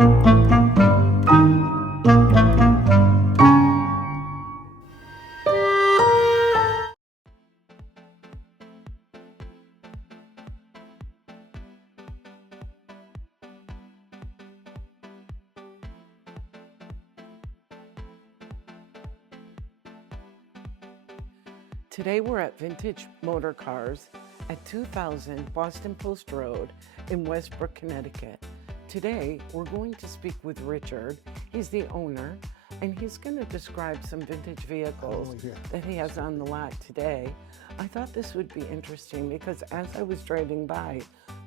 Today we're at Vintage Motorcars at 2000 Boston Post Road in Westbrook, Connecticut. Today we're going to speak with Richard. He's the owner, and he's going to describe some vintage vehicles that he has on the lot today. I thought this would be interesting because as I was driving by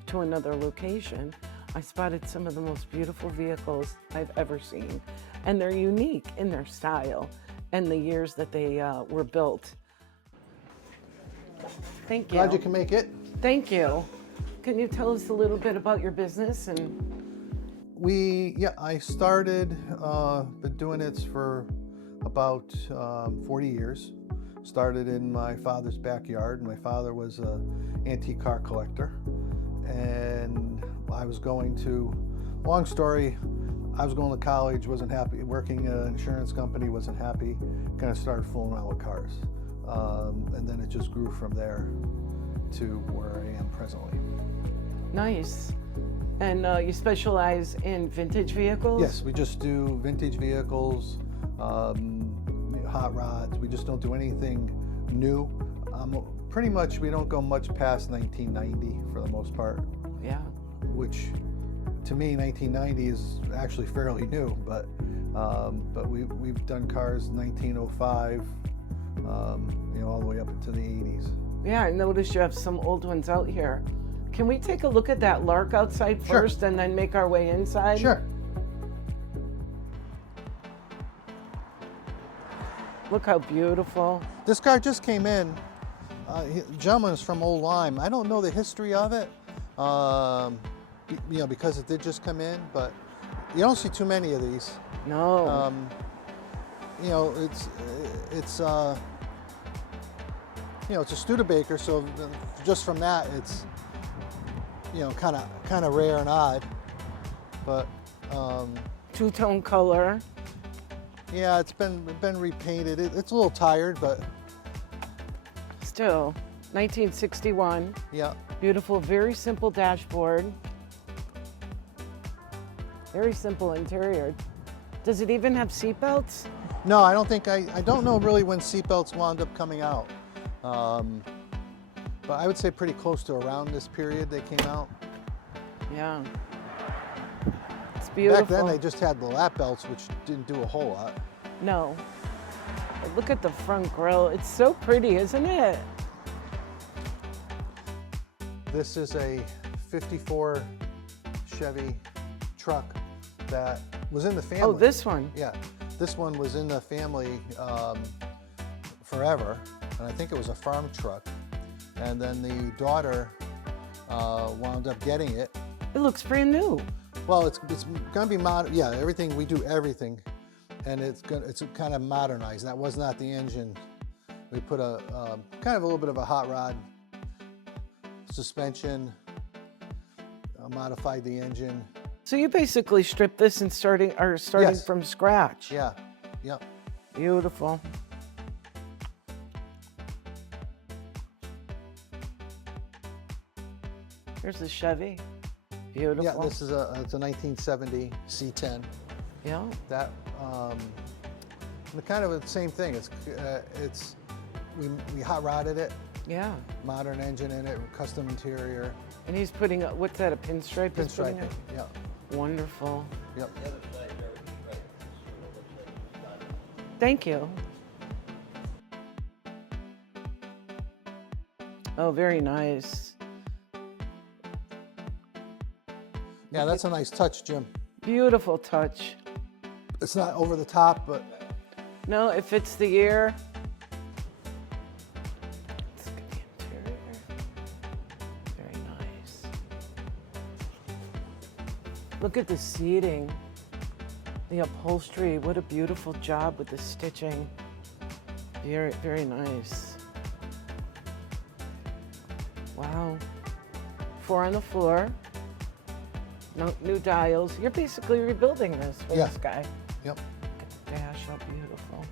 to another location, I spotted some of the most beautiful vehicles I've ever seen. And they're unique in their style and the years that they were built. Thank you. Glad you can make it. Thank you. Can you tell us a little bit about your business? And I started, been doing this for about 40 years. Started in my father's backyard. My father was an antique car collector, and I was going to, long story, I was going to college, wasn't happy, working at an insurance company, wasn't happy, kind of started fooling around with cars. And then it just grew from there to where I am presently. Nice. And you specialize in vintage vehicles? Yes, we just do vintage vehicles, hot rods. We just don't do anything new. Pretty much we don't go much past 1990 for the most part. Yeah. Which to me 1990 is actually fairly new, but we've done cars 1905, all the way up into the 80s. Yeah, I noticed you have some old ones out here. Can we take a look at that Lark outside first and then make our way inside? Sure. Look how beautiful. This car just came in. The gentleman's from Old Lyme. I don't know the history of it, because it did just come in, but you don't see too many of these. No. It's a Studebaker, so just from that, it's kind of rare and odd. But two-tone color. Yeah, it's been repainted. It's a little tired, but still 1961. Yeah. Beautiful, very simple dashboard. Very simple interior. Does it even have seatbelts? No, I don't think I don't know really when seatbelts wound up coming out. But I would say pretty close to around this period they came out. Yeah. It's beautiful. Back then they just had the lap belts, which didn't do a whole lot. No. But look at the front grille. It's so pretty, isn't it? This is a 54 Chevy truck that was in the family. Oh, this one? Yeah. This one was in the family forever, and I think it was a farm truck. And then the daughter wound up getting it. It looks brand new. Well, it's gonna be modern. Yeah, everything we do, everything, and it's kind of modernized. That was not the engine. We put a kind of a little bit of a hot rod suspension, modified the engine. So you basically stripped this and starting Yes. from scratch. Yeah. Yep. Beautiful. Here's the Chevy. Beautiful. Yeah, this is it's a 1970 C10. Yeah. That kind of the same thing. We hot rodded it. Yeah. Modern engine in it, custom interior. And he's putting what's that? A pinstripe? Pinstriping. Yeah. Wonderful. Yep. Thank you. Oh, very nice. Yeah, that's a nice touch, Jim. Beautiful touch. It's not over the top, but no, it fits the year. Let's look at the interior. Very nice. Look at the seating. The upholstery, what a beautiful job with the stitching. Very, very nice. Wow. 4 on the floor. No, new dials. You're basically rebuilding this for Yeah. this guy. Yep. Look at the dash, how beautiful.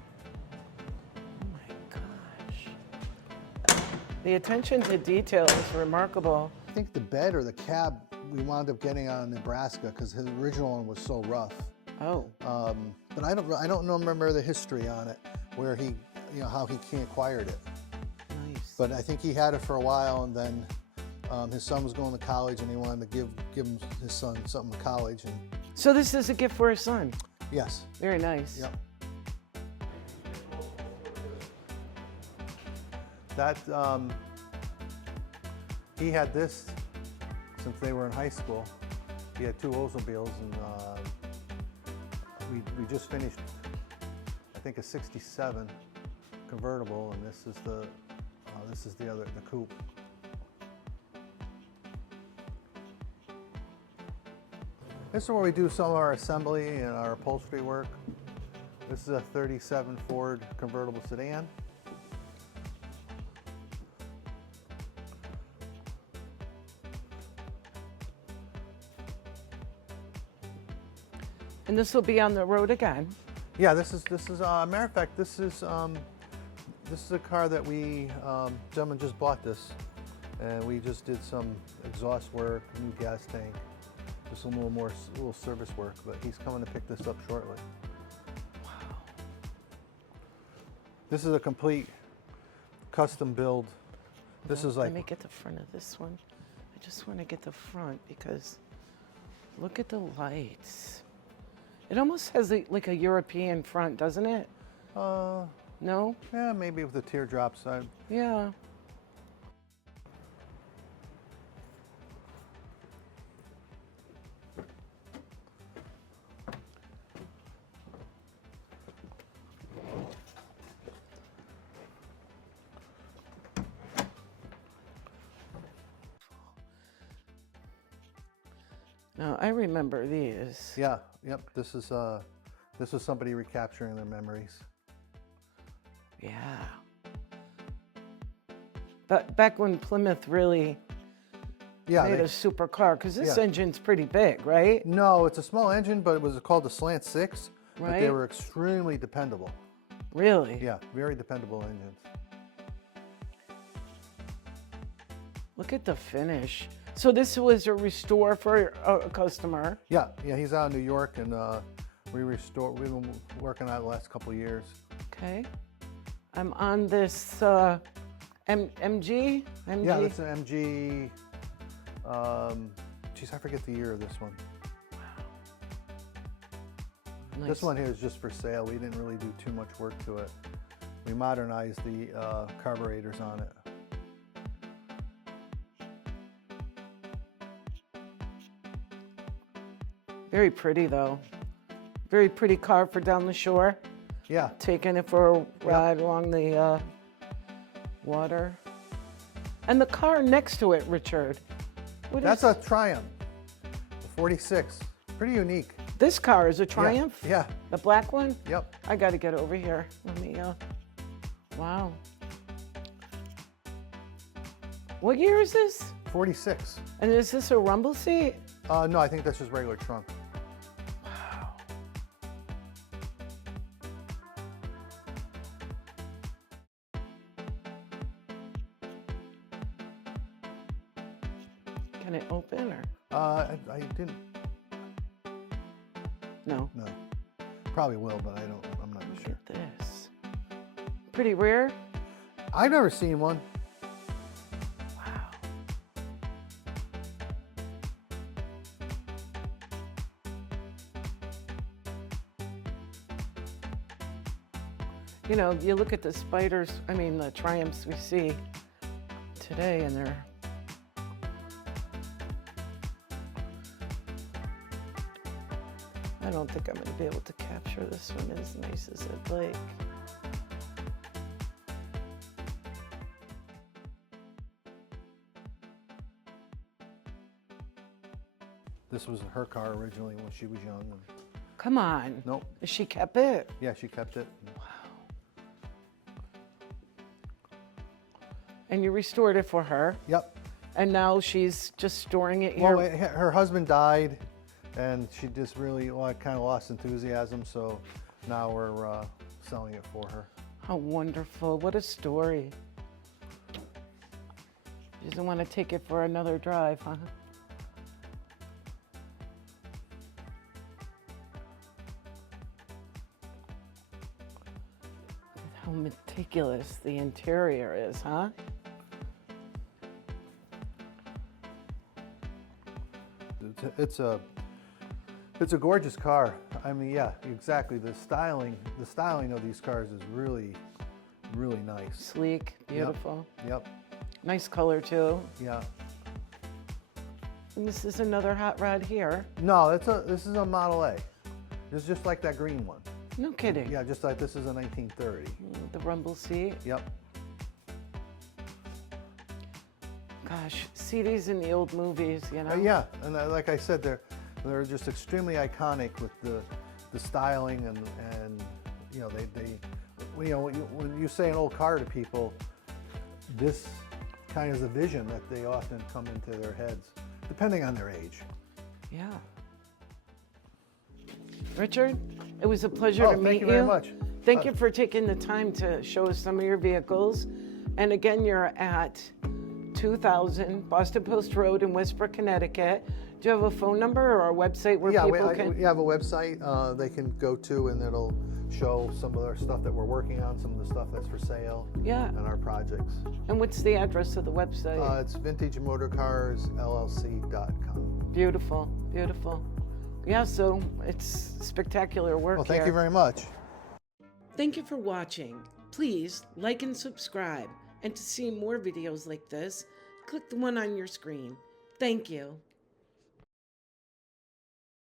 Oh my gosh. The attention to detail is remarkable. I think the bed or the cab we wound up getting out of Nebraska because his original one was so rough. Oh, But I don't remember the history on it, where he, how he acquired it. nice. But I think he had it for a while, and then his son was going to college, and he wanted to give him his son something to college. And So this is a gift for his son. yes, Very nice. yep. That he had this since they were in high school. He had two Oldsmobiles, and we just finished, I think, a '67 convertible, and this is the coupe. This is where we do some of our assembly and our upholstery work. This is a '37 Ford convertible sedan. And this will be on the road again. Yeah, this is matter of fact, this is a car that we gentleman just bought this, and we just did some exhaust work, new gas tank, just a little service work. But he's coming to pick this up shortly. Wow. This is a complete custom build. This is like, Let me get the front of this one. I just want to get the front because look at the lights. It almost has like a European front, doesn't it? No? yeah, maybe with the teardrops. Yeah. No, I remember these. Yeah, yep. This was somebody recapturing their memories. Yeah. But back when Plymouth really Yeah. made a super car, because this Yeah. engine's pretty big, right? No, it's a small engine, but it was called the Slant 6. But they Right. were extremely dependable. Really? Yeah, very dependable engines. Look at the finish. So this was a restore for a customer. Yeah, he's out in New York, and we've been working on it the last couple of years. Okay. I'm on this MG. Yeah, that's an MG. Geez, I forget the year of this one. Nice. This one here is just for sale. We didn't really do too much work to it. We modernized the carburetors on it. Very pretty though. Very pretty car for down the shore. Yeah, Taking it for a ride along the water. And the car next to it, Richard. What that's is a Triumph, a 46. Pretty unique. this car is a Triumph? Yeah, The black one? yep. I got to get over here. Let me. Wow. What year is this? 46. And is this a rumble seat? No, I think that's just regular trunk. Wow. Can it open or I didn't. no? No, probably will, but I'm not Look sure. at this. Pretty rare. I've never seen one. Wow. You know, you look at the spiders, I mean the Triumphs we see today, and they're I don't think I'm going to be able to capture this one as nice as I'd like. This was her car originally when she was young. And Come on. nope. She kept it. Yeah, she kept it. And you restored it for her. Yep. And now she's just storing it here. Well, her husband died, and she just really kind of lost enthusiasm. So now we're selling it for her. How wonderful. What a story. She doesn't want to take it for another drive, huh? How meticulous the interior is, huh? It's a gorgeous car. I mean, yeah, exactly. The styling of these cars is really, really nice. Sleek, beautiful. Yep. Nice color too. Yeah. And this is another hot rod here. No, this is a Model A. It's just like that green one. No kidding. Yeah, just like this is a 1930. The rumble seat. Yep. Gosh, see these in the old movies, you know? Yeah, and like I said, they're just extremely iconic with the styling and you know when you say an old car to people, this kind of is a vision that they often come into their heads, depending on their age. Yeah. Richard, it was a pleasure to meet you. Thank you very much. Thank you for taking the time to show us some of your vehicles. And again, you're at 2000 Boston Post Road in Westbrook, Connecticut. Do you have a phone number or a website where people can? We have a website they can go to, and it'll show some of our stuff that we're working on, some of the stuff that's for sale, and our projects. And what's the address of the website? It's vintagemotorcarsllc.com. Beautiful, beautiful. Yeah, so it's spectacular work. Well, thank here. you very much. Thank you for watching. Please like and subscribe. And to see more videos like this, click the one on your screen. Thank you.